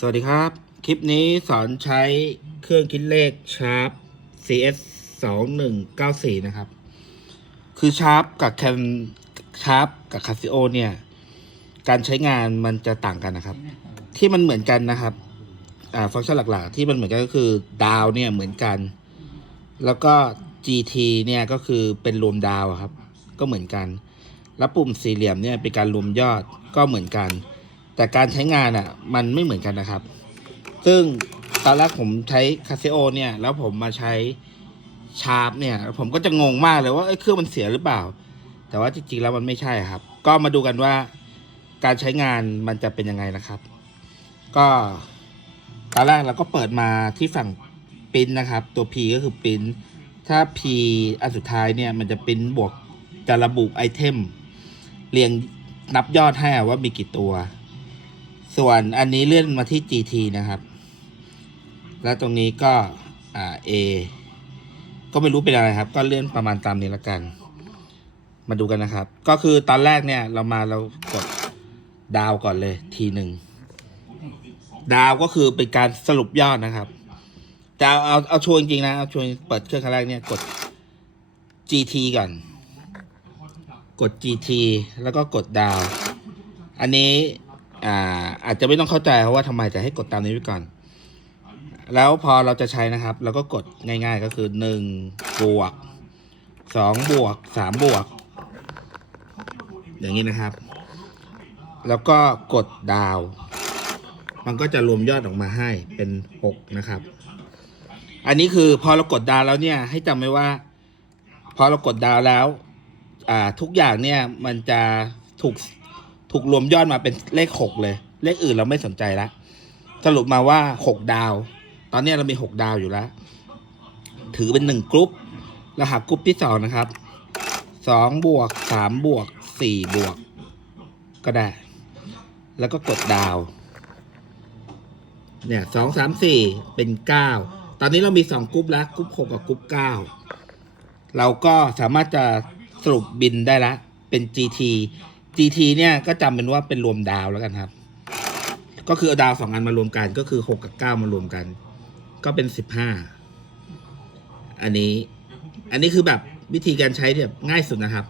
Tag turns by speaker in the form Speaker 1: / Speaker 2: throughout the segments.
Speaker 1: สวัสดีครับ คลิปนี้สอนใช้เครื่องคิดเลข Sharp CS 2 1 9 4 นะครับ คือ Sharp กับ Cam Sharp กับ Casio เนี่ย การใช้งานมันจะต่างกันนะครับ ที่มันเหมือนกันนะครับอ่าฟังก์ชันหลักๆ ที่มันเหมือนกันก็คือดาวเนี่ยเหมือนกัน แล้วก็ GT เนี่ยก็คือเป็นรวมดาวครับ ก็เหมือนกัน แล้วปุ่มสี่เหลี่ยมเนี่ยเป็นการรวมยอดก็เหมือนกัน แต่การใช้งานอะ มันไม่เหมือนกันนะครับ ซึ่งตอนแรกผมใช้คา s ิโอเนี่ย แล้วผมมาใช้ชาร์ปเนี่ย ผมก็จะงงมากเลยว่าเเครื่องมันเสียหรือเปล่า แต่ว่าจริงๆแล้วมันไม่ใช่ครับ ก็มาดูกันว่าการใช้งานมันจะเป็นยังไงนะครับ ก็ตอนแรกเราก็เปิดมาที่ฝั่งปริ้นนะครับ ตัว P ก็คือปริ้นถ้า P อันสุดท้ายเนี่ย มันจะปิ้นบวกจะระบุไอเทมเรียงนับยอดให้อะว่ามีกี่ตัว ส่วนอันนี้เลื่อนมาที่ GT นะครับ แล้วตรงนี้ก็อ่า A ก็ไม่รู้เป็นอะไรครับ ก็เลื่อนประมาณตามนี้ละกัน มาดูกันนะครับ ก็คือตอนแรกเนี่ยเรามาเรากดดาวก่อนเลยทีหนึ่งดาวก็คือเป็นการสรุปยอดนะครับจะเอาเอาเอาโชว์จริงๆนะเอาโชว์เปิดเครื่องครั้งแรกเนี่ยกด GT ก่อน กด GT แล้วก็กดดาว อันนี้ อ่าอาจจะไม่ต้องเข้าใจเพราะว่าทำไมแต่ให้กดตามนี้ไว้ก่อน แล้วพอเราจะใช้นะครับเราก็กดง่าย ๆ ก็คือหนึ่งบวกสองบวกสามบวก อย่างนี้นะครับ แล้วก็กดดาว มันก็จะรวมยอดออกมาให้เป็นหกนะครับ อันนี้คือพอเรากดดาวแล้วเนี่ยให้จำไว้ว่า พอเรากดดาวแล้ว อ่าทุกอย่างเนี่ยมันจะถูก ถูกรวมยอดมาเป็นเลขหกเลย เลขอื่นเราไม่สนใจละสรุปมาว่าหกดาว ตอนนี้เรามีหกดาวอยู่แล้ว ถือเป็นหนึ่งกรุ๊ปแล้วหากรุ๊ปที่สองนะครับสองบวกสามบวกสี่บวก ก็ได้ แล้วก็กดดาว เนี่ยสองสามสี่เป็นเก้าตอนนี้เรามีสองกรุ๊ปแล้วกรุ๊ปหกกับกรุ๊ปเก้าเราก็สามารถจะสรุปบินได้ละ เป็น GT GT เนี่ยก็จำเป็นว่าเป็นรวมดาวแล้วกันครับ ก็คือเอาดาวสองอันมารวมกันก็คือหกกับเก้ามารวมกัน ก็เป็นสิบห้าอันนี้ อันนี้คือแบบวิธีการใช้แบบง่ายสุดนะครับ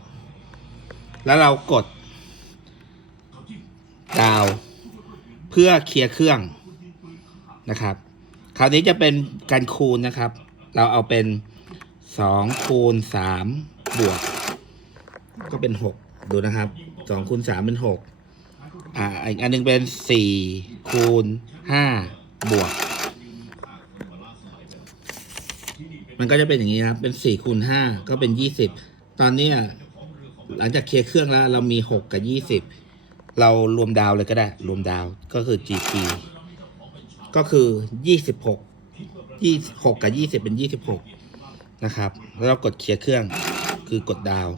Speaker 1: แล้วเรากด ดาว เพื่อเคลียร์เครื่องนะครับ คราวนี้จะเป็นการคูณนะครับ เราเอาเป็นสองคูณสามบวก ก็เป็นหกดูนะครับ สองคูณสามเป็นหกอ่าอีกอันหนึงเป็นสี่คูณห้าบวก มันก็จะเป็นอย่างนี้ครับ เป็นสี่คูณห้าก็เป็นยี่สิบตอนนี้หลังจากเคลียร์เครื่องแล้ว เรามีหกกับยี่สิบเรารวมดาวเลยก็ได้ รวมดาวก็คือ GT ก็คือยี่สิบหกยี่หกกับยี่สิบเป็นยี่สิบหกนะครับ แล้วเรากดเคลียร์เครื่องคือกดดาว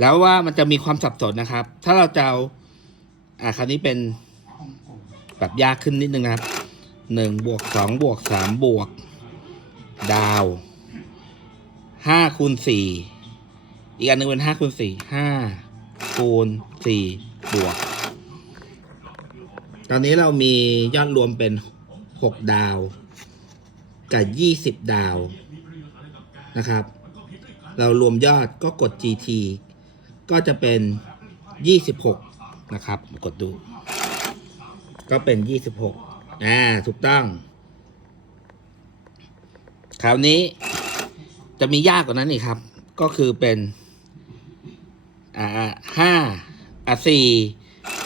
Speaker 1: แล้วว่ามันจะมีความสับสนนะครับ ถ้าเราจะเอาอ่าคราวนี้เป็นแบบยากขึ้นนิดนึงนะครับหนึ่งบวกสองบวกสามบวก ดาวห้าคูณสี่อีกอันหนึ่งเป็นห้าคูณสี่ห้าคูณสี่บวก ตอนนี้เรามียอดรวมเป็นหกดาว กับยี่สิบดาวนะครับ เรารวมยอดก็กด GT ก็จะเป็นยี่สิบหกนะครับ กดดู ก็เป็นยี่สิบหกอ่าถูกต้อง คราวนี้จะมียากกว่านั้นอีกครับ ก็คือเป็น อ่าห้าอ่าสี่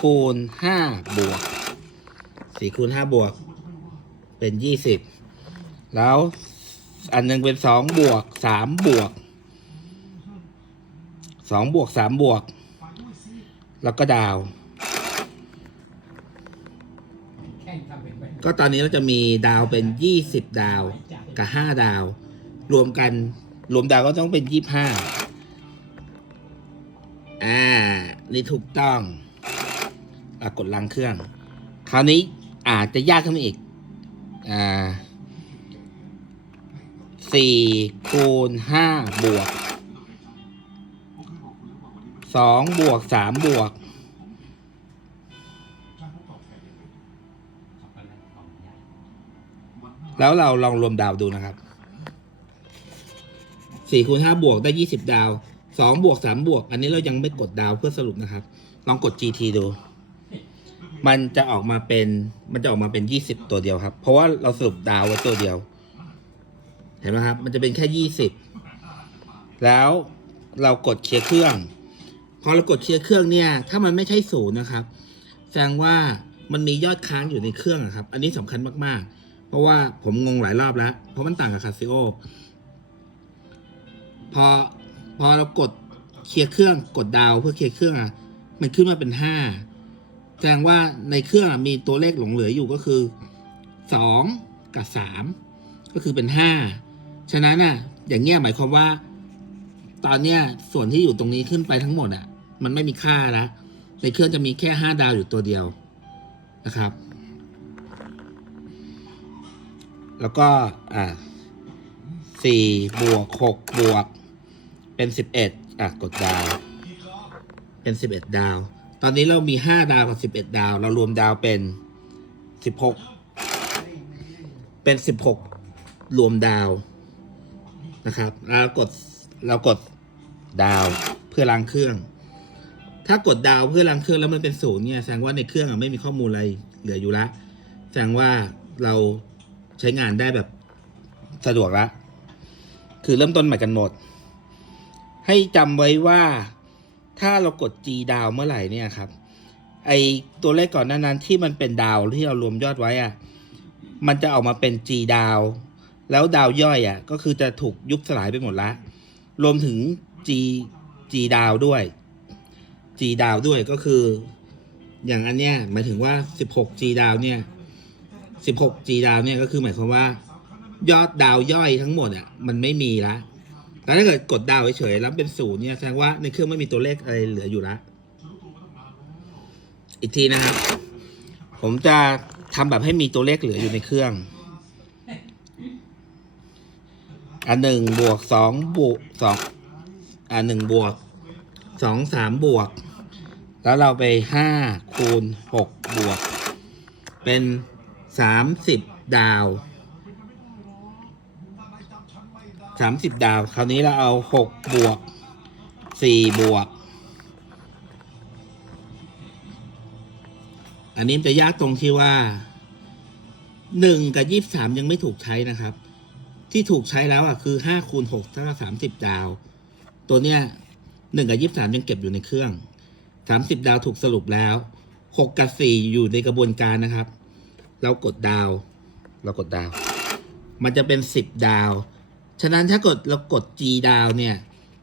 Speaker 1: คูณห้าบวกสี่คูณห้าบวก เป็นยี่สิบแล้วอันหนึงเป็นสองบวกสามบวก สองบวกสามบวก แล้วก็ดาว ก็ตอนนี้เราจะมีดาวเป็นยี่สิบดาวกับห้าดาว รวมกันรวมดาวก็ต้องเป็นยี่ห้าอ่า นี่ถูกต้องอกดลังเครื่อง คราวนี้อาจจะยากขึ้นมาอีก อ่าสี่คูณห้าบวก สองบวกสามบวกแล้วเราลองรวมดาวดูนะครับสี่คูณห้าบวกได้ยี่สิบดาวสองบวกสามบวก อันนี้เรายังไม่กดดาวเพื่อสรุปนะครับ ลองกด GT ดู มันจะออกมาเป็น มันจะออกมาเป็นยี่สิบตัวเดียวครับ เพราะว่าเราสรุปดาวไว้ตัวเดียว เห็นไหมครับ มันจะเป็นแค่ยี่สิบ แล้วเรากดเคลียร์เครื่อง พอเรากดเคลียร์เครื่องเนี่ย ถ้ามันไม่ใช่ศูนย์นะครับ แสดงว่ามันมียอดค้างอยู่ในเครื่องครับ อันนี้สำคัญมากๆ เพราะว่าผมงงหลายรอบแล้ว เพราะมันต่างกับคาซิโอพอพอเรากดเคลียร์เครื่องกดดาวเพื่อเคลียร์เครื่องอะ มันขึ้นมาเป็นห้าแสดงว่าในเครื่องมีตัวเลขหลงเหลืออยู่ก็คือสองกับสามก็คือเป็นห้าฉะนั้นอะ อย่างเงี้ยหมายความว่า ตอนเนี้ยส่วนที่อยู่ตรงนี้ขึ้นไปทั้งหมดอะ มันไม่มีค่าแล้วในเครื่องจะมีแค่ห้าดาวอยู่ตัวเดียวนะครับ แล้วก็อ่าสี่บวกหกบวก เป็นสิบเอ็ดอะกดดาว เป็นสิบเอ็ดดาว ตอนนี้เรามีห้าดาวกับสิบเอ็ดดาว เรารวมดาวเป็นสิบหกเป็นสิบหกรวมดาวนะครับ แล้วกดเรากดดาวเพื่อล้างเครื่อง ถ้ากดดาวเพื่อล้างเครื่องแล้วมันเป็นศูนย์เนี่ยแสดงว่าในเครื่องอะไม่มีข้อมูลอะไรเหลืออยู่ละแสดงว่าเราใช้งานได้แบบสะดวกละคือเริ่มต้นใหม่กันหมด ให้จำไว้ว่าถ้าเรากด G ดาวเมื่อไหร่เนี่ยครับ ไอตัวเลขก่อนหน้านั้นที่มันเป็นดาวที่เรารวมยอดไว้อะมันจะออกมาเป็น G ดาว แล้วดาวย่อยอะก็คือจะถูกยุบสลายไปหมดละ รวมถึง G G ดาวด้วย G ดาวด้วยก็คือ อย่างอันเนี้ยหมายถึงว่า 16 G ดาวเนี่ย 16 G ดาวเนี่ยก็คือหมายความว่า ยอดดาวย่อยทั้งหมดอะมันไม่มีละแล้วถ้าเกิดกดดาวเฉยๆแล้วเป็นศูนย์เนี่ยแสดงว่าในเครื่องไม่มีตัวเลขอะไรเหลืออยู่ละอีกทีนะครับ ผมจะทำแบบให้มีตัวเลขเหลืออยู่ในเครื่องอันหนึ่งบวกสองบวกสองอันหนึ่งบวกสองสามบวก แล้วเราไปห้าคูณหกบวก เป็นสามสิบดาวสามสิบดาว คราวนี้เราเอาหกบวกสี่บวก อันนี้จะยากตรงที่ว่าหนึ่งกับยี่สามยังไม่ถูกใช้นะครับ ที่ถูกใช้แล้วอะคือห้าคูณหกเท่ากับสามสิบดาว ตัวเนี้ยหนึ่งกับยี่สามยังเก็บอยู่ในเครื่อง สามสิบดาวถูกสรุปแล้วหกกับสี่อยู่ในกระบวนการนะครับ เรากดดาว เรากดดาว มันจะเป็นสิบดาว ฉะนั้นถ้ากดเรากด G ดาวเนี่ย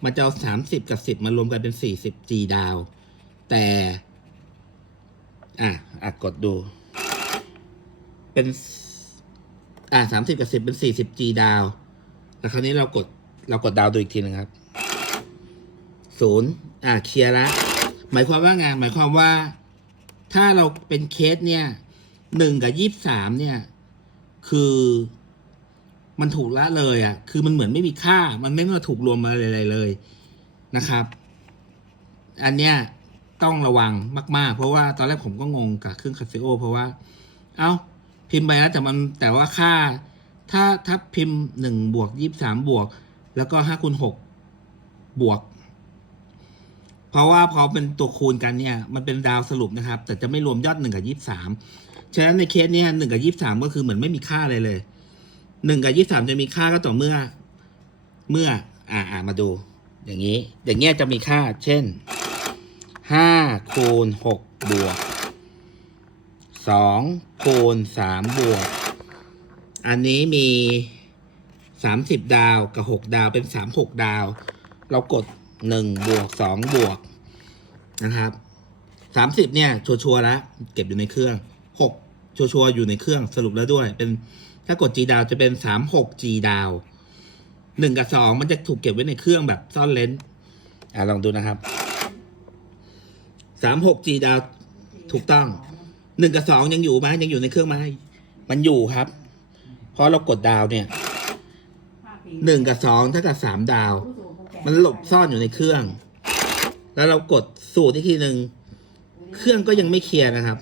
Speaker 1: มันจะเอาสามสิบกับสิบมารวมกันเป็นสี่สิบ G ดาว แต่ อะอะกดดู เป็น อะสามสิบกับสิบเป็นสี่สิบ G ดาว แล้วคราวนี้เรากด เรากดดาวดูอีกทีนึงครับศูนย์อะเคลียร์ละ หมายความว่าไงหมายความว่า ถ้าเราเป็นเคสเนี่ยหนึ่งกับยี่สามเนี่ย คือมันถูกละเลยอะ คือมันเหมือนไม่มีค่า มันไม่มาถูกรวมมาอะไรเลยนะครับ อันเนี้ยต้องระวังมาก ๆ เพราะว่าตอนแรกผมก็งงกับเครื่องคาซิโอเพราะว่า เอ้า พิมพ์ไปแล้วแต่มันแต่ว่าค่า ถ้าถ้าพิมพ์หนึ่งบวกยี่สามบวก แล้วก็ห้าคูณหกบวก เพราะว่าพอเป็นตัวคูณกันเนี่ย มันเป็นดาวสรุปนะครับ แต่จะไม่รวมยอดหนึ่งกับยี่สามฉะนั้นในเคสเนี้หนึ่งกับยี่สามก็คือเหมือนไม่มีค่าอะไรเลยหนึ่งกับยี่สามจะมีค่าก็ต่อเมื่อ เมื่อ อ่าอ่ามาดู อย่างนี้ อย่างเงี้ยจะมีค่า เช่นห้าคูณหกบวกสองคูณสามบวก อันนี้มีสามสิบดาวกับหกดาวเป็นสามหกดาว เรากด หนึ่งบวกสองบวกนะครับสามสิบเนี่ย ชัวร์ๆแล้ว เก็บอยู่ในเครื่องหกชัวร์ๆอยู่ในเครื่องสรุปแล้วด้วย เป็นถ้ากด G ดาวจะเป็นสามหก G ดาวหนึ่งกับสองมันจะถูกเก็บไว้ในเครื่องแบบซ่อนเลนอ่าลองดูนะครับสามหก G ดาวถูกต้องหนึ่งกับสองยังอยู่ไหมยังอยู่ในเครื่องไหมมันอยู่ครับ เพราะเรากดดาวเนี่ยหนึ่งกับสองเท่ากับสามดาว มันหลบซ่อนอยู่ในเครื่อง แล้วเรากดสูตรอีกทีหนึ่งเครื่องก็ยังไม่เคลียร์นะครับ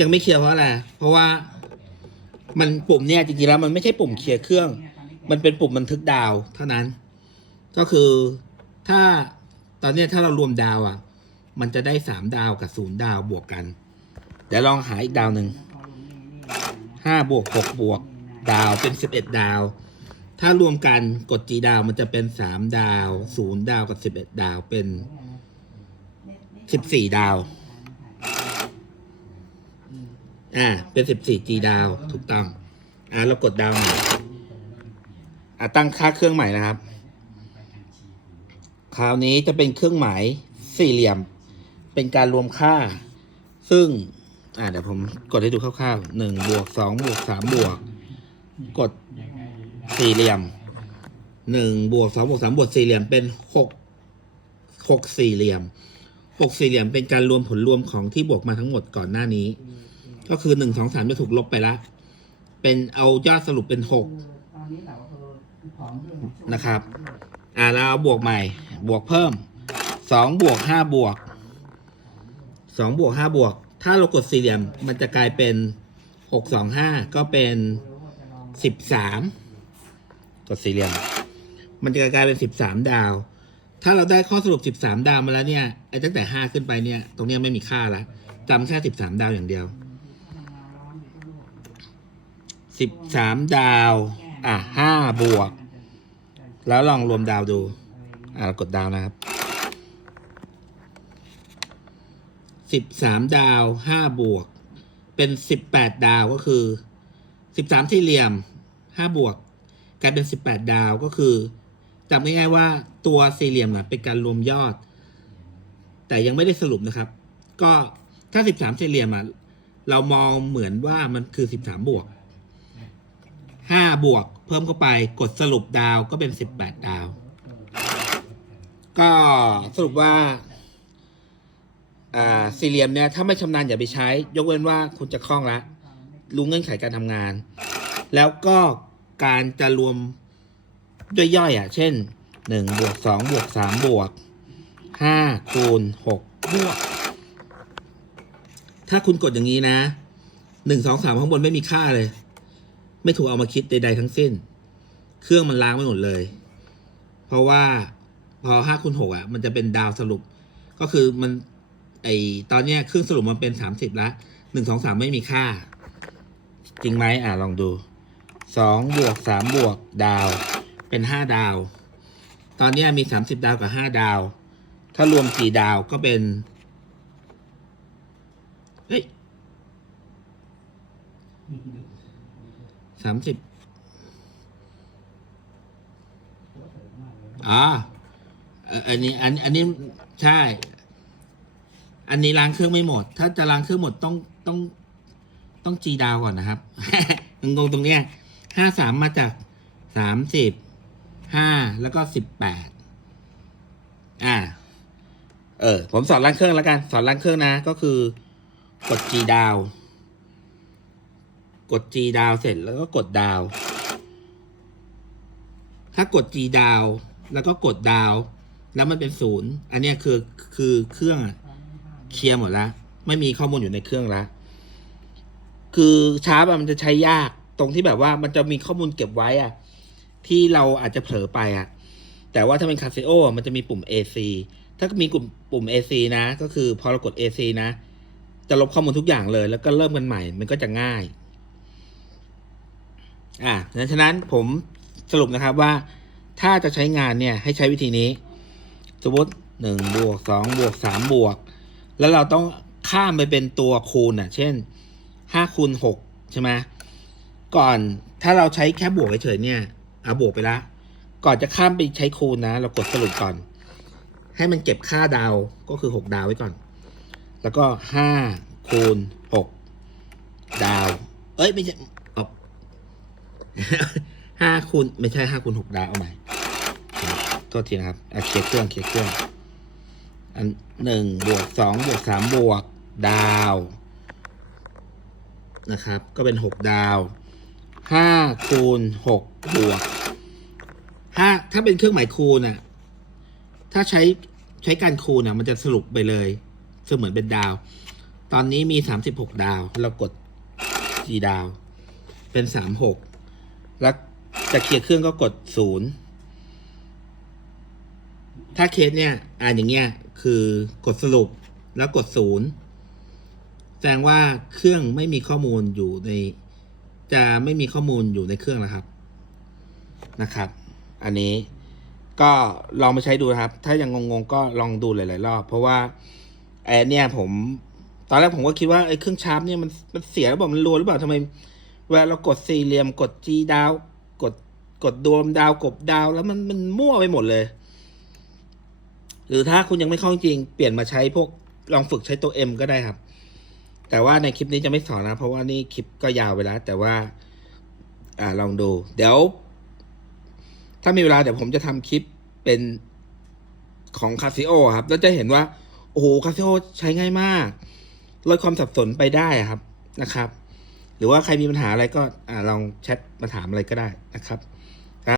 Speaker 1: ยังไม่เคลียร์เพราะอะไร เพราะว่ามันปุ่มเนี่ยจริงๆแล้วมันไม่ใช่ปุ่มเคลียร์เครื่อง มันเป็นปุ่มบันทึกดาวเท่านั้น ก็คือถ้าตอนนี้ถ้าเรารวมดาวอะ มันจะได้สามดาวกับศูนย์ดาวบวกกัน เดี๋ยวลองหาอีกดาวหนึ่งห้าบวกหกบวกดาวเป็นสิบเอ็ดดาว ถ้ารวมกันกดจีดาวมันจะเป็นสามดาวศูนย์ดาวกับสิบเอ็ดดาวเป็นสิบสี่ดาว อ่า เป็นสิบสี่จีดาว ถูกต้อง อ่าเรากดดาวใหม่อ่าตั้งค่าเครื่องใหม่นะครับ คราวนี้จะเป็นเครื่องหมายสี่เหลี่ยม เป็นการรวมค่า ซึ่ง อ่าเดี๋ยวผมกดให้ดูคร่าวๆหนึ่งบวกสองบวกสามบวก กด สี่เหลี่ยมหนึ่งบวกสองบวกสามบวกสี่เหลี่ยมเป็นหกหกสี่เหลี่ยมหกสี่เหลี่ยมเป็นการรวมผลรวมของที่บวกมาทั้งหมดก่อนหน้านี้ ก็คือหนึ่งสองสามจะถูกลบไปละ เป็นเอายอดสรุปเป็นหกนะครับ อ่าแล้วเอาบวกใหม่ บวกเพิ่มสองบวกห้าบวกสองบวกห้าบวก ถ้าเรากดสี่เหลี่ยมมันจะกลายเป็นหกสองห้าก็เป็นสิบสาม กดสี่เหลี่ยม มันจะกลายเป็นสิบสามดาว ถ้าเราได้ข้อสรุปสิบสามดาวมาแล้วเนี่ยไอ้ตั้งแต่ห้าขึ้นไปเนี่ย ตรงเนี้ยไม่มีค่าละจำแค่สิบสามดาวอย่างเดียวสิบสามดาว อะห้าบวก แล้วลองรวมดาวดู อ่ากดดาวนะครับสิบสามดาวห้าบวก เป็นสิบแปดดาวก็คือสิบสามสี่เหลี่ยมห้าบวก กลายเป็นสิบแปดดาวก็คือจำง่ายๆว่าตัวสี่เหลี่ยมอะเป็นการรวมยอด แต่ยังไม่ได้สรุปนะครับ ก็ถ้าสิบสามสี่เหลี่ยมอะเรามองเหมือนว่ามันคือสิบสามบวกห้าบวกเพิ่มเข้าไปกดสรุปดาวก็เป็นสิบแปดดาว ก็สรุปว่าสี่เหลี่ยมเนี่ยถ้าไม่ชำนาญอย่าไปใช้ ยกเว้นว่าคุณจะคล่องละรู้เงื่อนไขการทำงาน แล้วก็ การจะรวมย่อยๆอะ เช่นหนึ่งบวกสองบวกสามบวกห้าคูณหกบวก ถ้าคุณกดอย่างนี้นะหนึ่งสองสามข้างบนไม่มีค่าเลย ไม่ถูกเอามาคิดใดๆทั้งสิ้น เครื่องมันล้างไปหมดเลย เพราะว่าพอห้าคูณหกอะ มันจะเป็นดาวสรุป ก็คือมันไอตอนเนี้ยเครื่องสรุปมันเป็นสามสิบละหนึ่งสองสามไม่มีค่า จริงไหมอะลองดู สองบวกสามบวกดาว เป็นห้าดาว ตอนนี้มีสามสิบดาวกับห้าดาว ถ้ารวมกี่ดาวก็เป็นเฮ้ยสามสิบอ่าเอ่ออันนี้อันอันนี้ใช่ อันนี้ล้างเครื่องไม่หมด ถ้าจะล้างเครื่องหมดต้องต้องต้องจีดาวก่อนนะครับ งงตรงเนี้ย ห้าสามมาจากสามสิบห้าแล้วก็สิบแปดอ่า เออ ผมสอนล้างเครื่องแล้วกัน สอนล้างเครื่องนะ ก็คือกดจีดาว กดจีดาวเสร็จแล้วก็กดดาว ถ้ากดจีดาว แล้วก็กดดาว แล้วมันเป็นศูนย์อันนี้คือคือเครื่องเคลียร์หมดแล้ว ไม่มีข้อมูลอยู่ในเครื่องแล้ว คือชาร์ปมันจะใช้ยาก ตรงที่แบบว่ามันจะมีข้อมูลเก็บไว้อะที่เราอาจจะเผลอไปอะแต่ว่าถ้าเป็นคาซิโอมันจะมีปุ่ม AC ถ้ามีกลุ่มปุ่ม AC นะ ก็คือพอเรากด AC นะ จะลบข้อมูลทุกอย่างเลย แล้วก็เริ่มกันใหม่ มันก็จะง่าย อ่าดังนั้นผมสรุปนะครับว่า ถ้าจะใช้งานเนี่ย ให้ใช้วิธีนี้ สมมติหนึ่งบวกสองบวกสามบวก แล้วเราต้องข้ามไปเป็นตัวคูณอะ เช่นห้าคูณหกใช่ไหม ก่อนถ้าเราใช้แค่บวกเฉยเนี่ยเอาบวกไปละ ก่อนจะข้ามไปใช้คูณนะ เรากดสรุปก่อน ให้มันเก็บค่าดาวก็คือหกดาวไว้ก่อน แล้วก็ห้าคูณหกดาว เอ้ย ไม่ใช่เอาห้าคูณไม่ใช่ห้าคูณหกดาวเอาใหม่โทษทีนะครับอะเคลียร์เครื่องเคลียร์เครื่อง อันหนึ่งบวกสองบวกสามบวกดาวนะครับ ก็เป็นหกดาว ห้าคูณหกบวกห้าถ้าเป็นเครื่องหมายคูณน่ะ ถ้าใช้ใช้การคูณน่ะ มันจะสรุปไปเลยเสมือนเป็นดาว ตอนนี้มีสามสิบหกดาว เรากดจีดาว เป็นสามหกแล้วจะเคลียร์เครื่องก็กดศูนย์ถ้าเคสเนี่ย อ่านอย่างเงี้ย คือกดสรุปแล้วกดศูนย์แสดงว่าเครื่องไม่มีข้อมูลอยู่ใน จะไม่มีข้อมูลอยู่ในเครื่องแล้วครับนะครับ อันนี้ก็ลองไปใช้ดูนะครับ ถ้ายังงงๆก็ลองดูหลายๆรอบ เพราะว่าไอ้เนี่ยผม ตอนแรกผมก็คิดว่าไอ้เครื่องชาร์ปเนี่ยมันมันเสียหรือเปล่ามันรัวหรือเปล่าทำไมเวลาเรากดสี่เหลี่ยมกดจีดาวกดกดดวมดาวกบดาว แล้วมันมันมั่วไปหมดเลย หรือถ้าคุณยังไม่เข้าจริง เปลี่ยนมาใช้พวกลองฝึกใช้ตัว M ก็ได้ครับ แต่ว่าในคลิปนี้จะไม่สอนนะ เพราะว่านี่คลิปก็ยาวไปแล้ว แต่ว่าอ่าลองดู เดี๋ยว ถ้ามีเวลาเดี๋ยวผมจะทำคลิปเป็นของคาซิโอครับ แล้วจะเห็นว่า โอ้โหคาซิโอใช้ง่ายมาก ลดความสับสนไปได้ครับนะครับ หรือว่าใครมีปัญหาอะไรก็อ่าลองแชทมาถามอะไรก็ได้นะครับ